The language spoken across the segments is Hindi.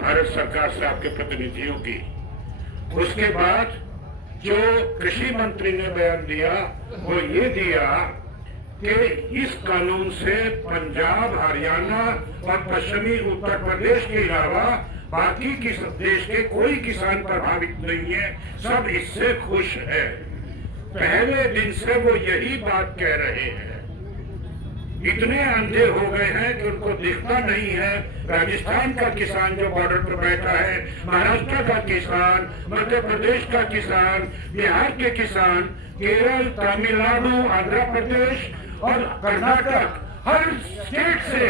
भारत सरकार से आपके प्रतिनिधियों की। उसके बाद जो कृषि मंत्री ने बयान दिया वो ये दिया कि इस कानून से पंजाब, हरियाणा और पश्चिमी उत्तर प्रदेश के अलावा बाकी देश के कोई किसान प्रभावित नहीं है, सब इससे खुश है। पहले दिन से वो यही बात कह रहे हैं। इतने अंधे हो गए हैं कि उनको दिखता नहीं है। राजस्थान का किसान जो बॉर्डर पर बैठा है, महाराष्ट्र का किसान, मध्य प्रदेश का किसान, बिहार के किसान, केरल, तमिलनाडु, आंध्र प्रदेश और कर्नाटक, हर स्टेट से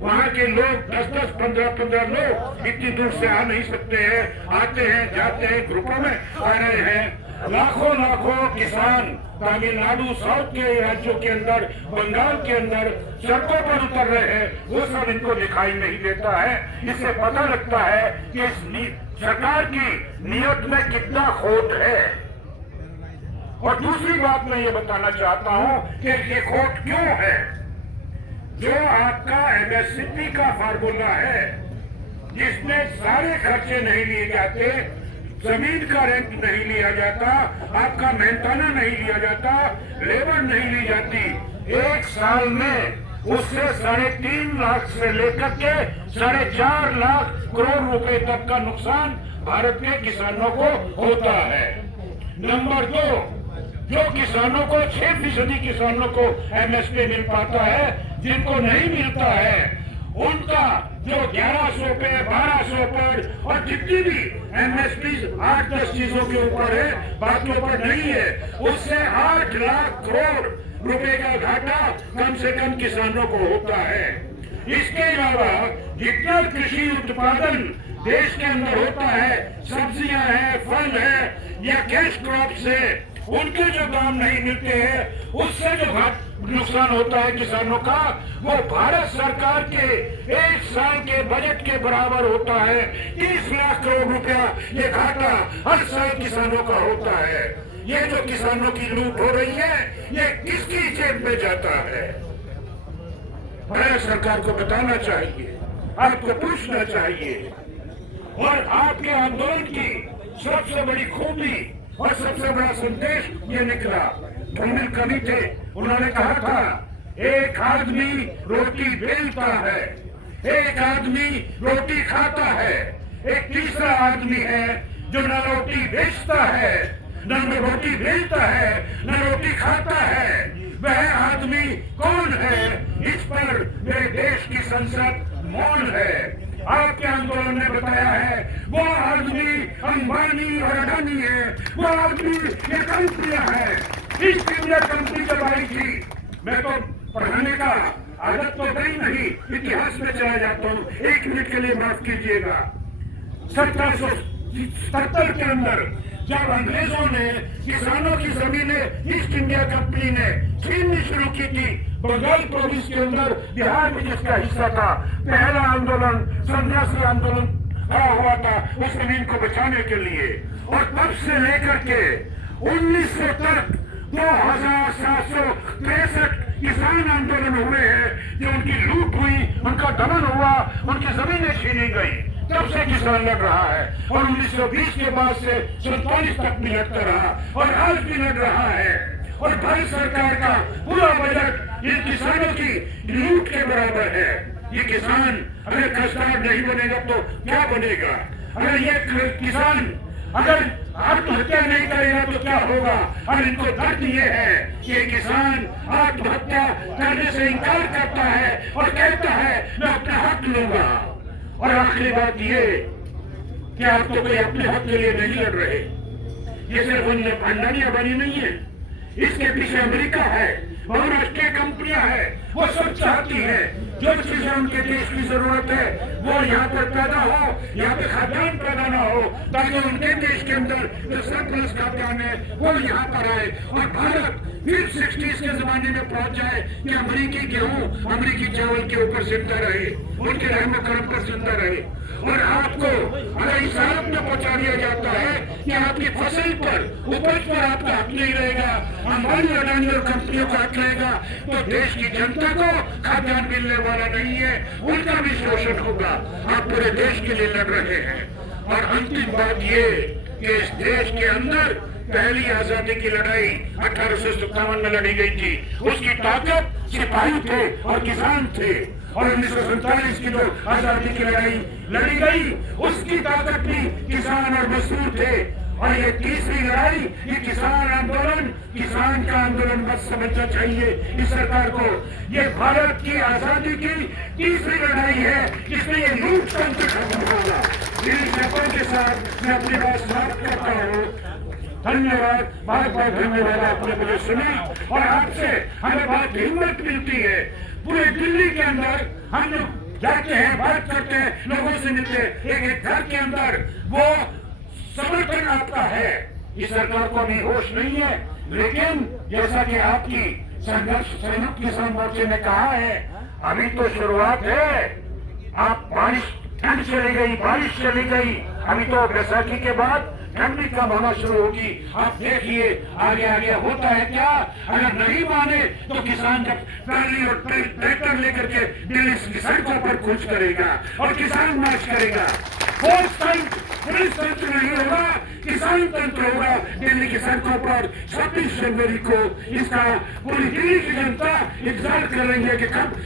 वहाँ के लोग 10-10, 15-15 लोग इतनी दूर से आ नहीं सकते हैं, आते हैं, जाते हैं, ग्रुपों में आ रहे हैं। लाखों किसान तमिलनाडु, साउथ के राज्यों के अंदर, बंगाल के अंदर सड़कों पर उतर रहे हैं। वो सब इनको दिखाई नहीं देता है। इससे पता लगता है कि इस सरकार की नीयत में कितना खोट है। और दूसरी बात मैं ये बताना चाहता हूँ कि ये खोट क्यों है। जो आपका एमएसपी का फार्मूला है, जिसमें सारे खर्चे नहीं लिए जाते, जमीन का रेंट नहीं लिया जाता, आपका मेहनताना नहीं लिया जाता, लेबर नहीं ली जाती, एक साल में उससे 3.5 लाख से लेकर के 4.5 लाख करोड़ रुपए तक का नुकसान भारत के किसानों को होता है। नंबर 2, जो किसानों को 6% किसानों को एमएसपी मिल पाता है, जिनको नहीं मिलता है उनका जो 1100 पे, 1200 पर और जितनी भी एमएसपी 8-10 चीजों के ऊपर है, बाकियों पर नहीं है, उससे 8 लाख करोड़ रुपए का घाटा कम से कम किसानों को होता है। इसके अलावा जितना कृषि उत्पादन देश के अंदर होता है, सब्जियां हैं, फल है या कैश क्रॉप से, उनके जो दाम नहीं मिलते हैं, उससे जो नुकसान होता है किसानों का, वो भारत सरकार के एक साल के बजट के बराबर होता है। 30 लाख करोड़ रुपया ये घाटा हर साल किसानों का होता है। ये जो किसानों की लूट हो रही है, ये किसकी जेब में जाता है? भारत सरकार को बताना चाहिए, आपको पूछना चाहिए। और आपके आंदोलन की सबसे बड़ी खूबी और सबसे बड़ा संदेश ये निकला। धूमिल कवि थे, उन्होंने कहा था, एक आदमी रोटी बेलता है, एक आदमी रोटी खाता है, एक तीसरा आदमी है जो न रोटी बेचता है, न रोटी बेचता है, न रोटी खाता है। वह आदमी कौन है? इस पर मेरे देश की संसद मौन है। आपके आंदोलन ने बताया है वो आदमी अंबानी और अडानी है, वो आदमी ये कंपनियां है। ईस्ट इंडिया कंपनी जब आई थी, मैं तो पढ़ाने का आदत तो गई नहीं, इतिहास में चला जाता हूँ, 1 मिनट के लिए माफ कीजिएगा। 1770 के अंदर जब अंग्रेजों ने किसानों की जमीनें ईस्ट इंडिया कंपनी ने छीननी शुरू की थी, बंगाल प्रोविंस के अंदर, बिहार में जिसका हिस्सा था, पहला आंदोलन सन्यासी आंदोलन खड़ा हुआ था उस जमीन को बचाने के लिए। और तब से लेकर के 1900 तक 2763 किसान आंदोलन हुए हैं, जो उनकी लूट हुई, उनका दमन हुआ, उनकी जमीनें छीनी गई, तब से किसान लड़ रहा है। और 1920 के बाद से 47 तक भी लड़ता रहा और आज भी लड़ रहा है। और भारत सरकार का पूरा बजट इन किसानों की लूट के बराबर है। ये किसान अगर कष्टार नहीं बनेगा तो क्या बनेगा? अगर ये किसान अगर आत्महत्या नहीं करेगा तो क्या होगा? और इनको दर्द ये है कि ये किसान आत्महत्या करने से इनकार करता है और कहता है मैं अपना हक लूंगा। और आखिरी बात ये कि आप तो कोई अपने हक के लिए नहीं लड़ रहे, ये सिर्फ अंडानियां बनी नहीं है, इसके पीछे अमेरिका है, बहुराष्ट्रीय कंपनियां हैं, वो सब चाहती है जो चीजें उनके देश की जरूरत है वो यहाँ पर पैदा हो, यहाँ पे खाद्यान्न पैदा ना हो, ताकि उनके देश के अंदर जो सरप्लस खाद्यान्न है वो यहाँ पर आए और भारत फिर 60s के जमाने में पहुंच जाए कि अमेरिकी गेहूं, अमेरिकी चावल के ऊपर जिंदा रहे, उनके रहमो करम पर जिंदा रहे। और आपको अगर इस हालत में पहुंचा दिया जाता है कि आपकी फसल पर, उपज पर आपका हक नहीं रहेगा, अंबानी अडानी और कंपनियों का हक रहेगा, तो देश की जनता को खाद्यान्न मिलने वाला नहीं है, उनका भी शोषण होगा। आप पूरे देश के लिए लड़ रहे हैं। और अंतिम बात ये कि इस देश के अंदर पहली आजादी की लड़ाई 1857 में लड़ी गई थी। उसकी ताकत सिपाही थे और किसान थे। और 1947 की जो आजादी की लड़ाई लड़ी गई, उसकी ताकत भी किसान और मजदूर थे। और ये तीसरी लड़ाई, ये किसान आंदोलन, किसान का आंदोलन मत समझना चाहिए इस सरकार को। ये भारत की आजादी की तीसरी लड़ाई है, जिसमें ये लोकतंत्र खत्म होगा। इन शब्दों के साथ मैं अपनी बात समाप्त करता हूँ। धन्यवाद, बहुत बहुत धन्यवाद आपने मुझे सुना। और आपसे हमें बहुत हिम्मत मिलती है। पूरे दिल्ली के अंदर हम लोग जाते हैं, बात करते हैं, लोगों से मिलते हैं, एक एक घर के अंदर वो समर्थन आपका है। इस सरकार को अभी होश नहीं है, लेकिन जैसा कि आपकी संघर्ष संयुक्त किसान मोर्चे ने कहा है, अभी तो शुरुआत है। आप बारिश, ठंड चली गई, बारिश चली गई, अभी तो बैसाखी के बाद ठंड भी कम होना शुरू होगी। आप देखिए आगे आगे होता है क्या। अगर नहीं माने तो किसान जब ट्राली और ट्रैक्टर लेकर के दिल्ली की सड़कों पर कूच करेगा और किसान मार्च करेगा। पुलिस तंत्र नहीं होगा, किसान तंत्र होगा दिल्ली की सड़कों पर 26 जनवरी को। इसका पूरी दिल्ली की जनता इंतजार कर रही है कि कब